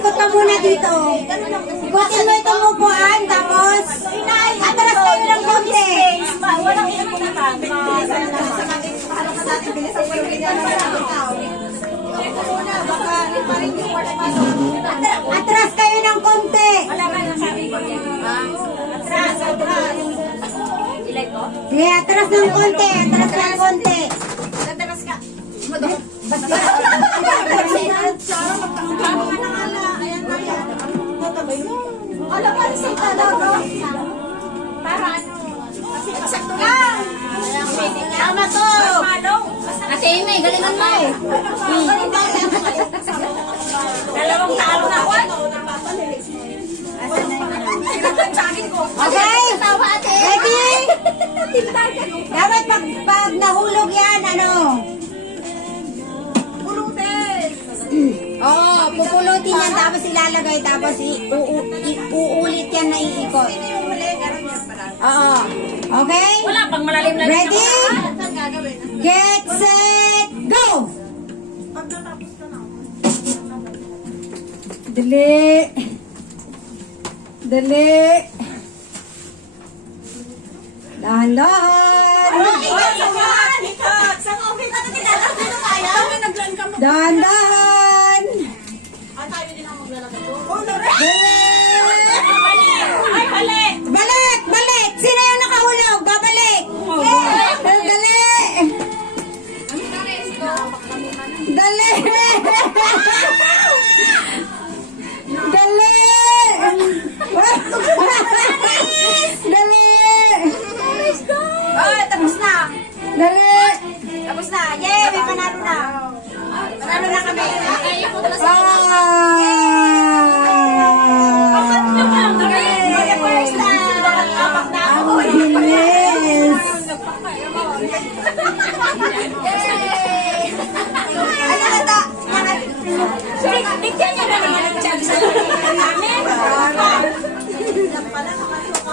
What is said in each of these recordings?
ikot ka muna dito. Ikutin mo itong upuan, tapos atras kayo ng konti. Walang inupunan. Atras kayo ng konti. Sige, atras ng konti. Atras ng konti. Tataras ka. Alam mo, isang talaga. Para ano? Eksakto lang. Tama to. Ate Amy, galingan mo. Dalawang talo na ako. Okay? Ready? Dapat pag nahulog yan, ano? Oo, pupulutin yan, tapos ilalagay, tapos uulit yan na iikot. Oo. Okay? Wala pang malalim na. Ready? Get, set, go! Dali. Dali. Dahan-dahan. Dahan-dahan. Ay, mali! Balik! Balik! Sino yung nakahulog? Babalik! Dali! Dali! Dali! Dali! Oh, tapos na. Dali! Tapos na. Yay, may panalo na. Panalo na kami. First time. Apak na ako. Bilis! Ano na ta? Tignan niyo na naman nag-chug sa namin.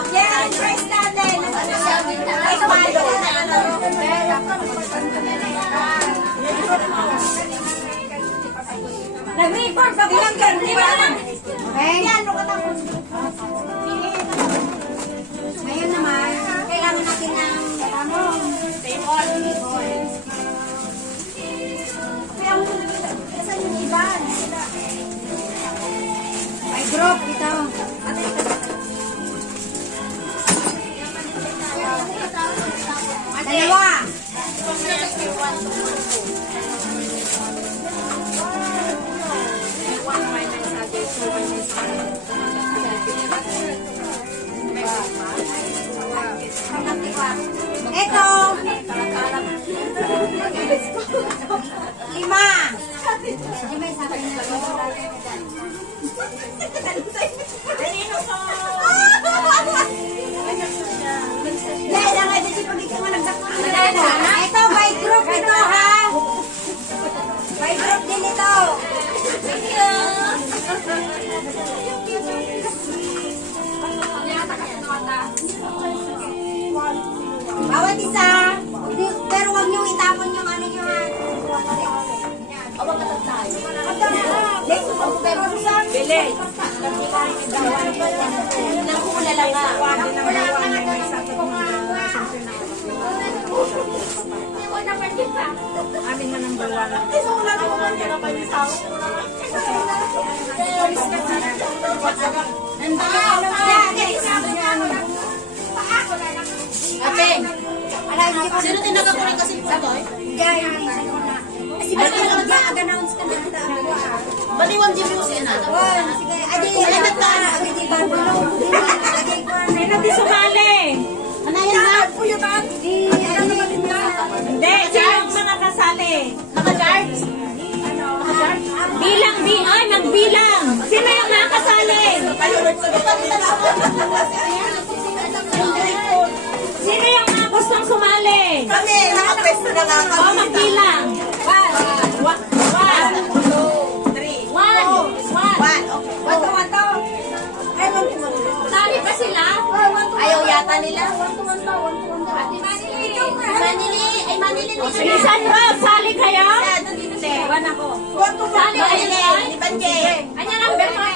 Yes, first natin. Ay, kumalo. Nag-record pa bilang ganun, di ba? Okay? Yan, ano ka tapos? Ngayon naman, kailangan natin ng Kaya mo saan yung iba? may group ito. Dalawa. Ito. 5. May sabi na. Kanino po? Dahil lang ay dito pag ikaw nagsakot. Ito, by group ito ha. By group din ito. Bawat isa. Pero huwag niyong itapon yung ano nyo ha. Awag ka tayo. Bili. Nakula lang ka. Amin na number 1. Isa ko lang naman ka na pa yung tao. Ate, Sino tinagakunin kasi po ito? kasi ba ito mag-a-announce ka na Baliwan din po siya na. sige, adi, ano ta? Adi, barbulong. Sino di sumali? Ano yan ha? Hindi, sino ang mga kasali? Naka-guards? Bilang, ay, magbilang. Sino yung nakasali? Sino yung mga gustong sumali? Kami, nakapwesto na nga O, magbilang. One. Sali pa sila? Ayaw yata nila. Manili. Isan Rose, sali kayo? Sali kayo. Ibanje. Anya number 5?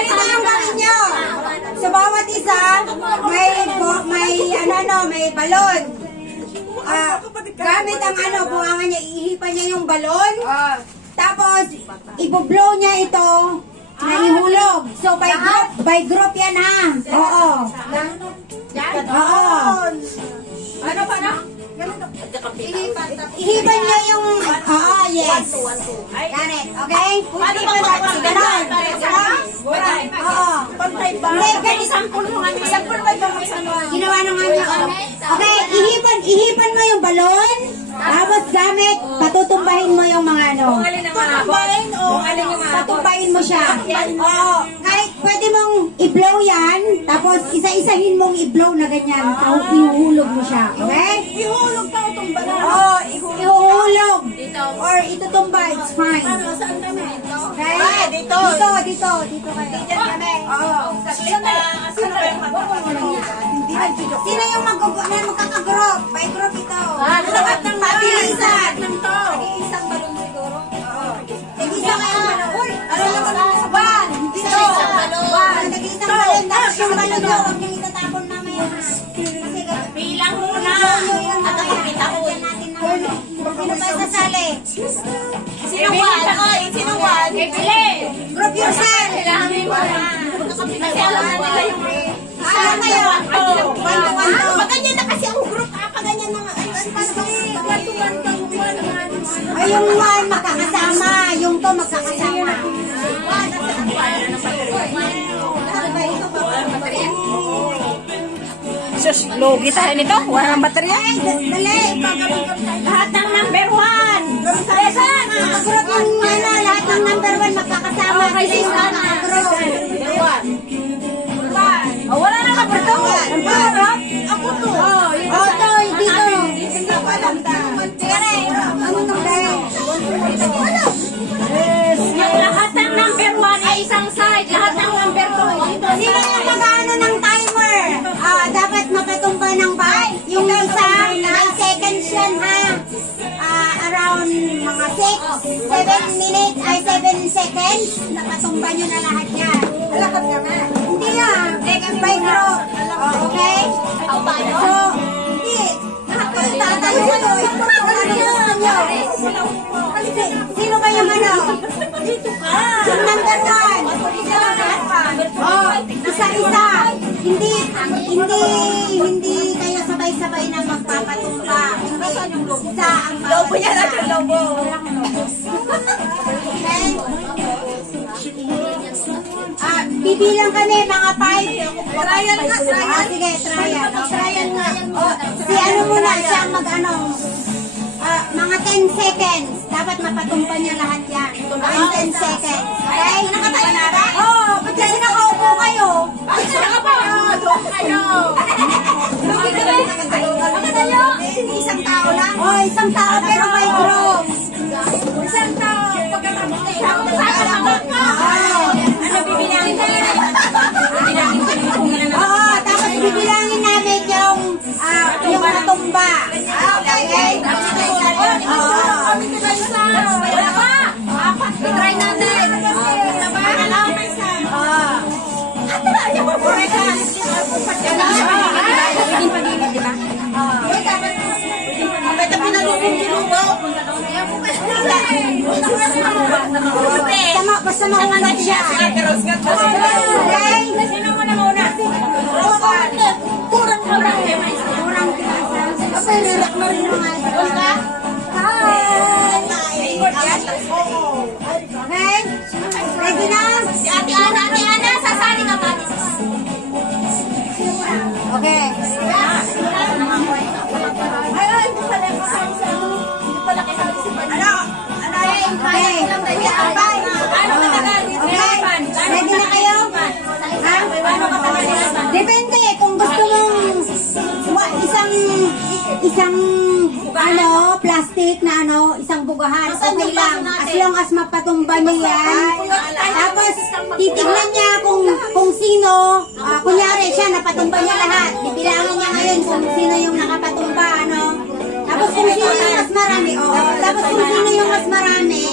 ganito yung gawin nyo. Sa bawat isa, may balon. Gamit ang buwangan niya, ihipan niya yung balon. Tapos, i-blow niya ito na ihulog. So, by group yan ha. Oo. Oo. Ano pa na? Ihipan niya yung, yes. Ganit, okay? Paano ba tapos ganon? Oo. Hindi, ganit. Sampul ba ito? Ginawa na nga niya. Okay, ihipan mo yung balon. Tapos gamit, patutumbahin mo yung mga patumbahin mo siya. Oo. Kahit pwede mong i-blow yan, tapos isa-isahin mong i-blow na ganyan. Tapos ihuhulog mo siya. Okay? Ihulog pa itong balon. Oo, ihuhulog. Or itutumba, it's fine. Okay? Dito. Dito kayo. Oo. Sino yung magkakagroup? By group ito. Lahat ng Pabilisan. Isang balon siguro. Nag-isa kayo. Nag-isang balon. Tapos yung balon nyo, huwag nyo itatapon mamaya. Bilang muna. At ako kita ko. Sino pa sasali? Sinuwan. Sinuwan. Group yourself. Kasi alam na nila yung... Alam kayo. One to one to. Paganyan na kasi ang group. Paganyan na nga. Ay, yung one magkakasama. Yung to magkakasama. Sus, logi tayo nito. Wala ng baterya. Dali. Lahat ng number 1. Besan. Group yung lahat ng number 1 magkakasama. Okay, sis, Ana. Wala na ka pa to. Ako to. Ito, dito. Ano to, dali? Yung lahat ng number 1 ay isang side. Lahat ng number 2. Sino yung mag-ano ng timer? Dapat mapatumba ng bike. Yung isa, may seconds yan ha. Around mga 7 minutes, ay 7 seconds. Napatumba nyo na lahat yan. Lahat ka na. Hindi na. By group. Okay? So, hindi. Tatanong ko. Sino ba yung ano? Dito ka. Yung number 1. Oh, isa-isa. Hindi kayo sabay-sabay na magpapatumba. Hindi. Isa ang Lobo niya na yung lobo. Okay? Bibilang kami mga 5. Trial nga, trial. Sige, trial. Trial nga. Si ano muna siya mag-ano. Mga 10 seconds. Dapat mapatumpa niya lahat yan. 10 seconds. Okay? Nakatayo na ba? Oo, ba't kasi nakaupo kayo? Ay, saka pa. Doon kayo. Nakatayo. Isang tao lang? Oo, isang tao pero may group. Isang tao. Pagkatapos na isang tao. Ano bibilangin tayo? Bibilangin tayo. Oo, tapos bibilangin namin yung natumba. Okay? Oo. Wala pa. Apat. I-try natin. Ayaw mo po rin. Pagiging, di ba? Ito pinalubong ni Lugo. Basta maunag siya. Okay? Sino mo na muna? Kurang mo lang. Kurang pinasa. Okay, relax mo rin naman. Hi! Okay? Ready na? Si Ate Ana, sasali ka ba? Okay. Ay, hindi pala kasali sa hindi pala kasali si Ano? Okay. Ready na kayo? Ha? Depende kung gusto mong isang plastic na isang bugahan. Okay lang. As long as mapatumba niyo yan. Tapos, titignan niya kung sino, kunyari siya, napatumba niya lahat. Bibilangin niya ngayon kung sino yung nakapatumba, Tapos kung sino yung mas marami, tapos kung sino yung mas marami,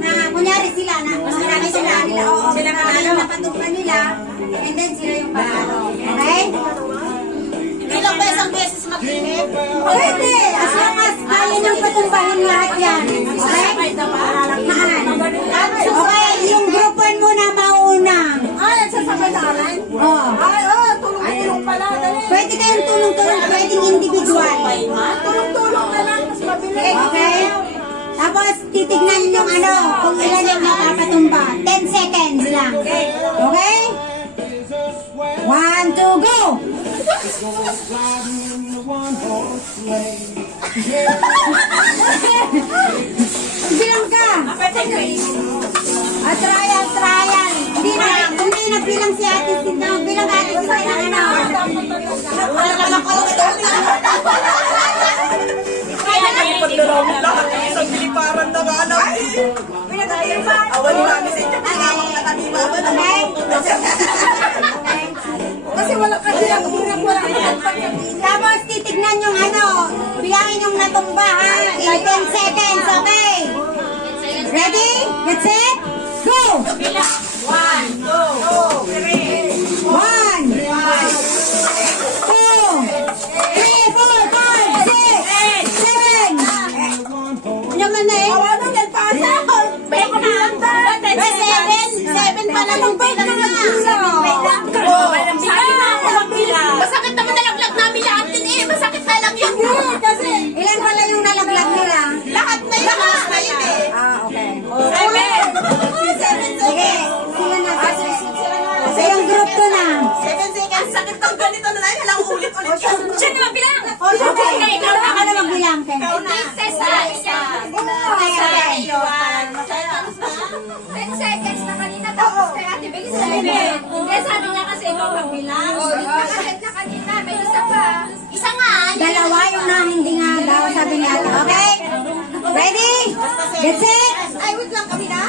na kunyari sila, mas marami sila, Sila yung napatumba nila, and then sila yung panalo. Okay? Ilang beses mag-inip? Pwede! As long as kaya niyang patumbahin lahat yan. Okay? Okay, yung group 1 muna mauna. Sasabay sa akin? Oh. Tulong-tulong pala. Pwede kayong tulong-tulong, pwedeng individual. Tulong-tulong na lang, mas mabilis. Okay? Tapos titignan yung ano, kung ilan yung mapapatumba. 10 seconds lang. Okay? 1, 2, go! Bilang ka! Trial. Hindi nagbilang si Ate Sinta. Bilang Ate Sinta ng ano. Pagdalawin lahat ng isang piliparan na alam eh. Awan ni Mami sa inyo, pinamang nakatiba ba na? Kasi wala kasi lang wala. Tapos titignan yung ano, bilangin yung natumba ha. In 10 seconds, okay? Ready? Get set? Go! 1, 2, 3, 1, 2, 3, 4, 5, 6, 7. Naman na eh. Awanan del pasa. Bay ko na. 7 pa lang yung bilang na. Masakit naman nalaglag namin lahat din eh. Masakit na lang yun. Kasi Ilan pala yung nalaglag nila? lahat na yun. Lahat na yun eh. Okay. 7. Sige, sila na. Sa yung group to na. 7 seconds. Sakit ng ganito na lang. Kailangan ulit-ulit. Siya na magbilang. Okay, ikaw na magbilang. Ken. Test na. Okay. 10 seconds na kanina tapos kay Ate Big 7. Hindi, sabi niya kasi ikaw magbilang. Kahit na kanina, may isa pa. Isa nga. Dalawa yung na hindi nga daw sabi ni Ate. Okay? Ready? Get set? Ay, wait lang kami na.